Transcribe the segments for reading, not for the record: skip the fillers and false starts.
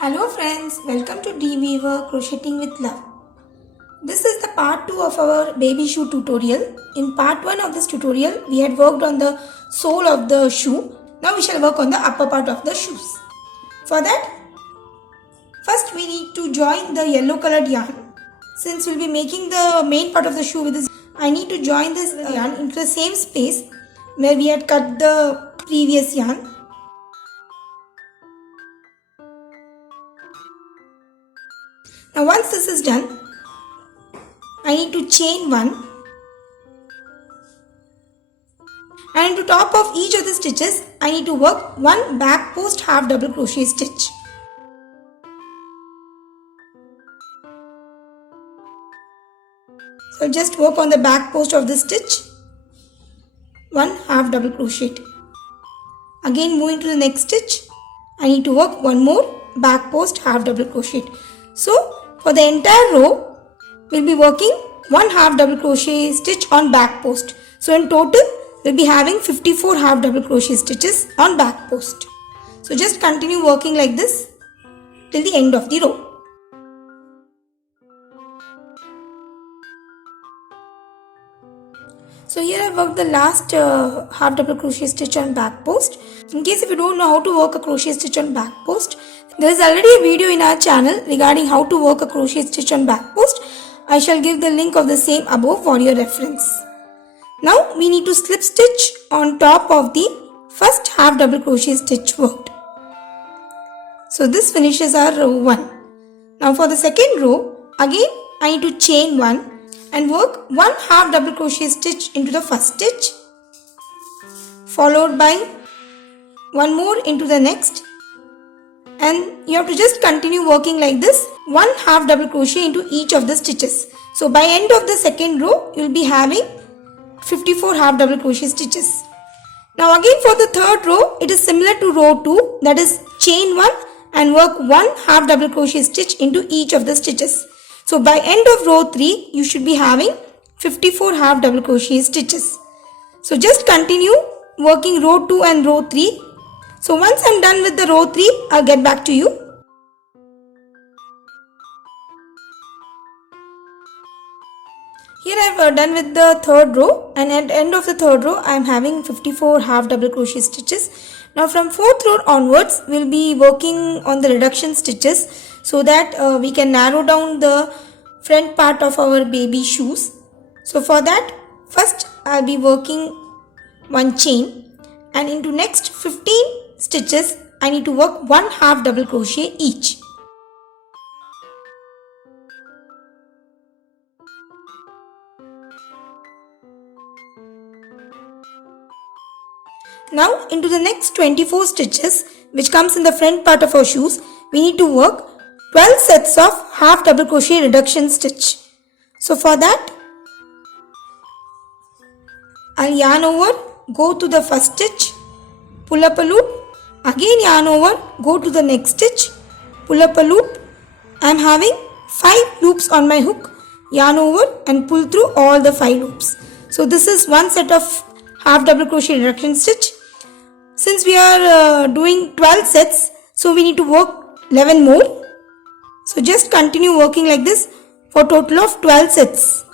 Hello friends, welcome to D-Weaver Crocheting with Love. This is the part 2 of our baby shoe tutorial. In part 1 of this tutorial, we had worked on the sole of the shoe. Now we shall work on the upper part of the shoes. For that, first we need to join the yellow colored yarn. Since we'll be making the main part of the shoe with this, I need to join this yarn into the same space where we had cut the previous yarn. Now once this is done, I need to chain one, and into top of each of the stitches I need to work one back post half double crochet stitch. So I'll just work on the back post of the stitch, one half double crochet. Again moving to the next stitch, I need to work one more back post half double crochet. So for the entire row, we'll be working one half double crochet stitch on back post. So in total, we'll be having 54 half double crochet stitches on back post. So just continue working like this till the end of the row. So here I worked the last half double crochet stitch on back post. In case if you don't know how to work a crochet stitch on back post, there is already a video in our channel regarding how to work a crochet stitch on back post. I shall give the link of the same above for your reference. Now we need to slip stitch on top of the first half double crochet stitch worked. So this finishes our row 1. Now for the second row, again I need to chain 1 and work one half double crochet stitch into the first stitch, followed by one more into the next, and you have to just continue working like this, one half double crochet into each of the stitches. So by end of the second row, you will be having 54 half double crochet stitches. Now again for the third row, it is similar to row 2, that is chain 1 and work one half double crochet stitch into each of the stitches. So by end of row 3, you should be having 54 half double crochet stitches. So just continue working row 2 and row 3. So once I'm done with the row 3, I'll get back to you. Here I've done with the third row, and at the end of the third row, I'm having 54 half double crochet stitches. Now from fourth row onwards, we'll be working on the reduction stitches so that we can narrow down the front part of our baby shoes. So for that, first I'll be working one chain, and into next 15 stitches I need to work one half double crochet each. Now into the next 24 stitches, which comes in the front part of our shoes, we need to work 12 sets of half double crochet reduction stitch. So for that, I'll yarn over, go to the first stitch, pull up a loop, again yarn over, go to the next stitch, pull up a loop. I'm having 5 loops on my hook, yarn over and pull through all the 5 loops. So this is one set of half double crochet reduction stitch. Since we are doing 12 sets, so we need to work 11 more. So just continue working like this for a total of 12 sets.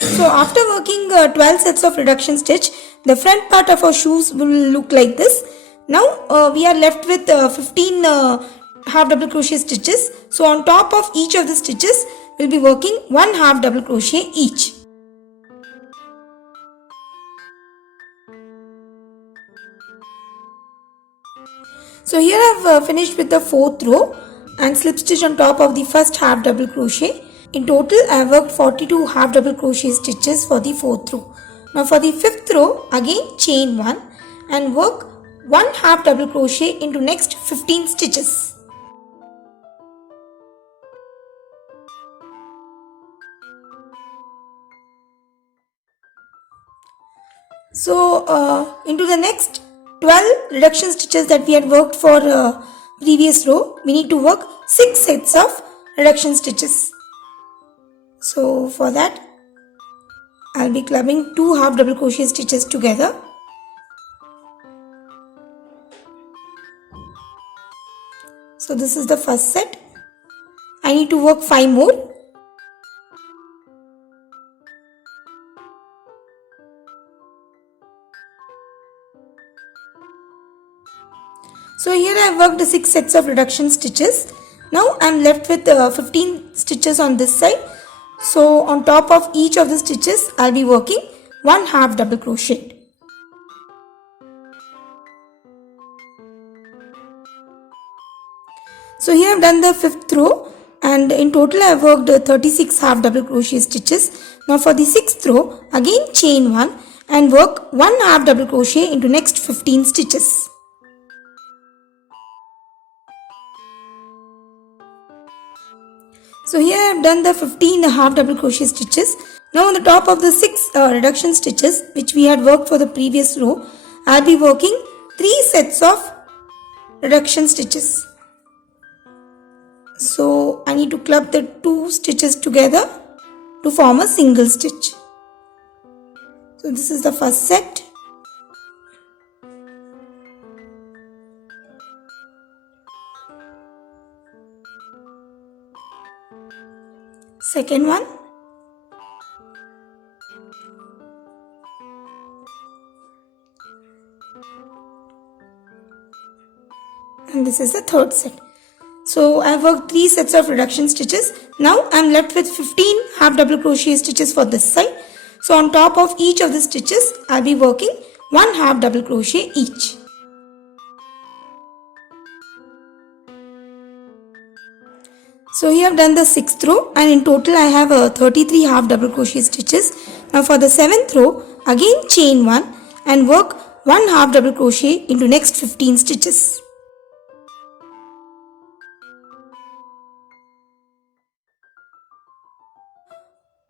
So after working 12 sets of reduction stitch, the front part of our shoes will look like this. Now we are left with 15 half double crochet stitches. So on top of each of the stitches, we'll be working one half double crochet each. So here I've finished with the fourth row and slip stitch on top of the first half double crochet. In total, I have worked 42 half double crochet stitches for the fourth row. Now for the fifth row, again chain 1 and work one half double crochet into next 15 stitches. So into the next 12 reduction stitches that we had worked for previous row, we need to work 6 sets of reduction stitches. So for that, I'll be clubbing 2 half double crochet stitches together. So this is the first set. I need to work 5 more. So here I have worked 6 sets of reduction stitches. Now I am left with 15 stitches on this side. So on top of each of the stitches I will be working 1 half double crochet. So here I have done the 5th row, and in total I have worked 36 half double crochet stitches. Now for the 6th row, again chain 1 and work 1 half double crochet into next 15 stitches. So here I have done the 15 half double crochet stitches. Now on the top of the 6 reduction stitches which we had worked for the previous row, I will be working 3 sets of reduction stitches. So I need to club the 2 stitches together to form a single stitch. So this is the first set. Second one. And this is the third set. So I have worked 3 sets of reduction stitches. Now I am left with 15 half double crochet stitches for this side. So on top of each of the stitches I will be working 1 half double crochet each. So here I have done the 6th row, and in total I have 33 half double crochet stitches. Now for the 7th row, again chain 1 and work 1 half double crochet into next 15 stitches.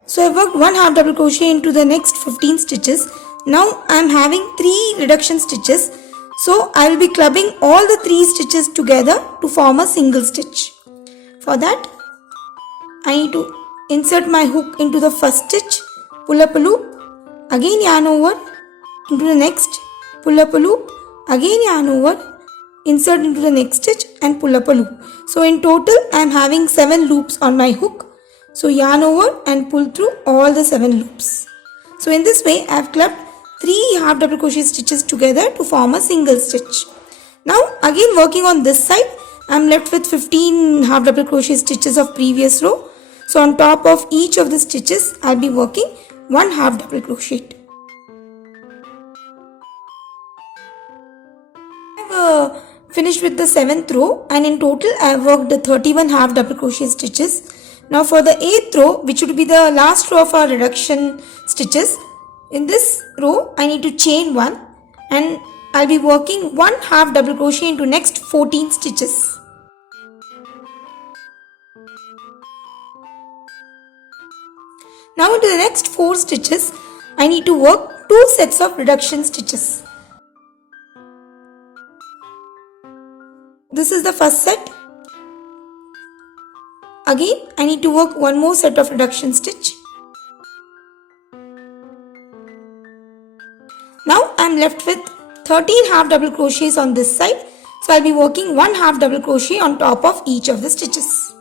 So I have worked 1 half double crochet into the next 15 stitches. Now I am having 3 reduction stitches. So I will be clubbing all the 3 stitches together to form a single stitch. For that, I need to insert my hook into the first stitch, pull up a loop, again yarn over into the next, pull up a loop, again yarn over, insert into the next stitch and pull up a loop. So in total I am having 7 loops on my hook. So yarn over and pull through all the 7 loops. So in this way I have clubbed 3 half double crochet stitches together to form a single stitch. Now again working on this side, I am left with 15 half double crochet stitches of previous row. So on top of each of the stitches I will be working 1 half double crochet. I have finished with the 7th row, and in total I have worked 31 half double crochet stitches. Now for the 8th row, which would be the last row of our reduction stitches, in this row I need to chain 1 and I will be working 1 half double crochet into next 14 stitches. Now into the next 4 stitches, I need to work 2 sets of reduction stitches. This is the first set. Again, I need to work 1 more set of reduction stitch. Now I am left with 13 half double crochets on this side. So I will be working 1 half double crochet on top of each of the stitches.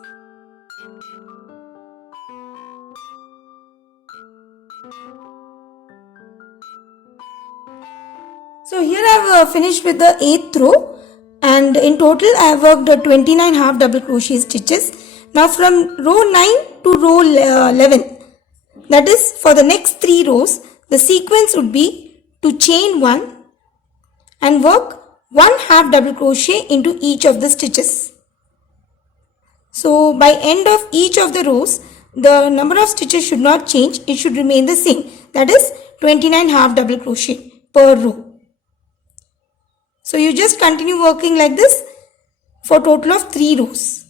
So here I have finished with the 8th row, and in total I have worked 29 half double crochet stitches. Now from row 9 to row 11, that is for the next 3 rows, the sequence would be to chain 1 and work 1 half double crochet into each of the stitches. So by end of each of the rows, the number of stitches should not change, it should remain the same, that is 29 half double crochet per row. So you just continue working like this for total of 3 rows.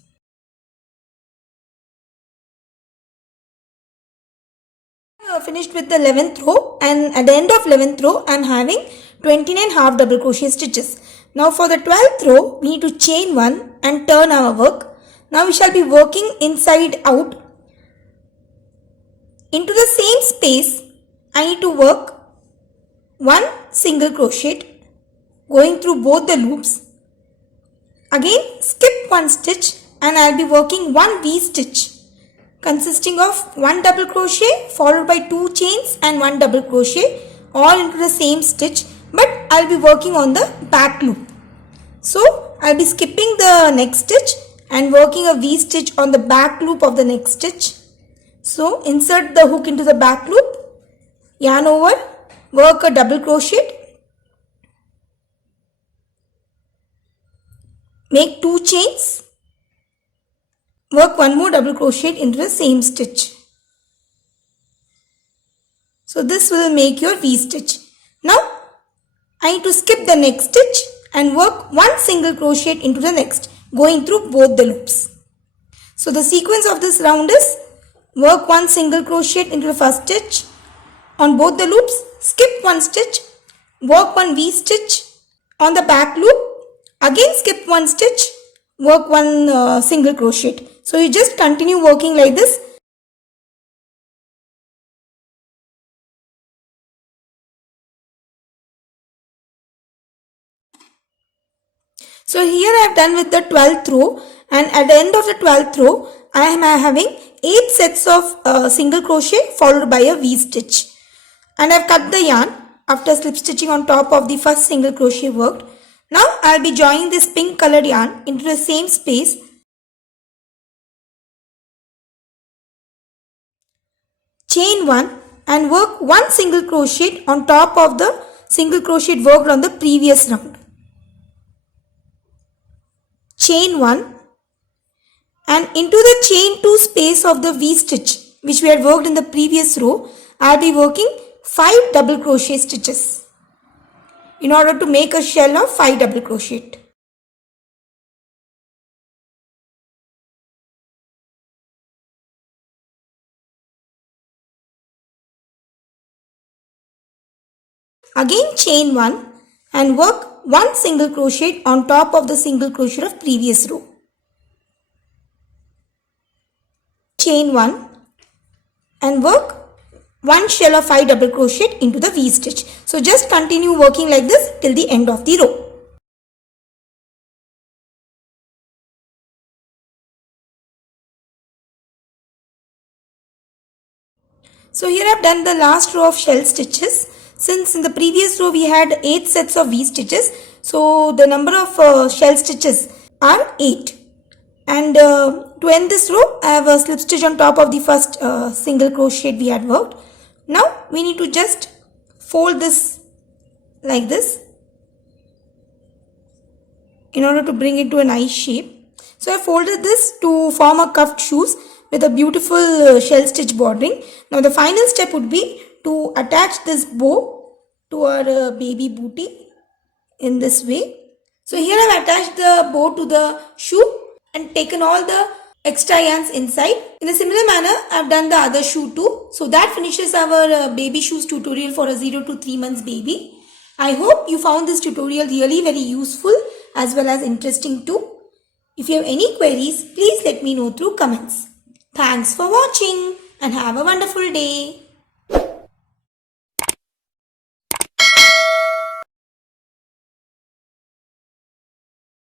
I finished with the 11th row, and at the end of 11th row I am having 29 half double crochet stitches. Now for the 12th row we need to chain 1 and turn our work. Now we shall be working inside out into the same space I need to work one single crochet going through both the loops. Again skip one stitch and I will be working one V stitch consisting of one double crochet followed by 2 chains and one double crochet all into the same stitch, but I will be working on the back loop. So I will be skipping the next stitch and working a V stitch on the back loop of the next stitch. So insert the hook into the back loop, yarn over, work a double crochet, make 2 chains, work one more double crochet into the same stitch. So this will make your V stitch. Now I need to skip the next stitch and work one single crochet into the next, going through both the loops. So the sequence of this round is work one single crochet into the first stitch on both the loops, skip one stitch, work one V stitch on the back loop, again skip one stitch, work one single crochet. So you just continue working like this. So here I have done with the 12th row, and at the end of the 12th row I am having 8 sets of single crochet followed by a V stitch, and I have cut the yarn after slip stitching on top of the first single crochet worked. Now I will be joining this pink colored yarn into the same space, chain 1 and work one single crochet on top of the single crochet worked on the previous round. Chain 1 and into the chain 2 space of the V stitch which we had worked in the previous row, I will be working 5 double crochet stitches in order to make a shell of 5 double crochet. Again chain 1 and work one single crochet on top of the single crochet of previous row. Chain 1 and work one shell of 5 double crochet into the V stitch. So just continue working like this till the end of the row. So here I have done the last row of shell stitches. Since in the previous row we had 8 sets of V stitches, so the number of shell stitches are 8. And to end this row, I have a slip stitch on top of the first single crochet we had worked. Now we need to just fold this like this in order to bring it to a nice shape. So I folded this to form a cuffed shoes with a beautiful shell stitch bordering. Now the final step would be to attach this bow to our baby booty in this way. So here I have attached the bow to the shoe and taken all the extra yarns inside. In a similar manner I have done the other shoe too. So that finishes our baby shoes tutorial for a 0 to 3 months baby. I hope you found this tutorial really very useful as well as interesting too. If you have any queries, please let me know through comments. Thanks for watching and have a wonderful day.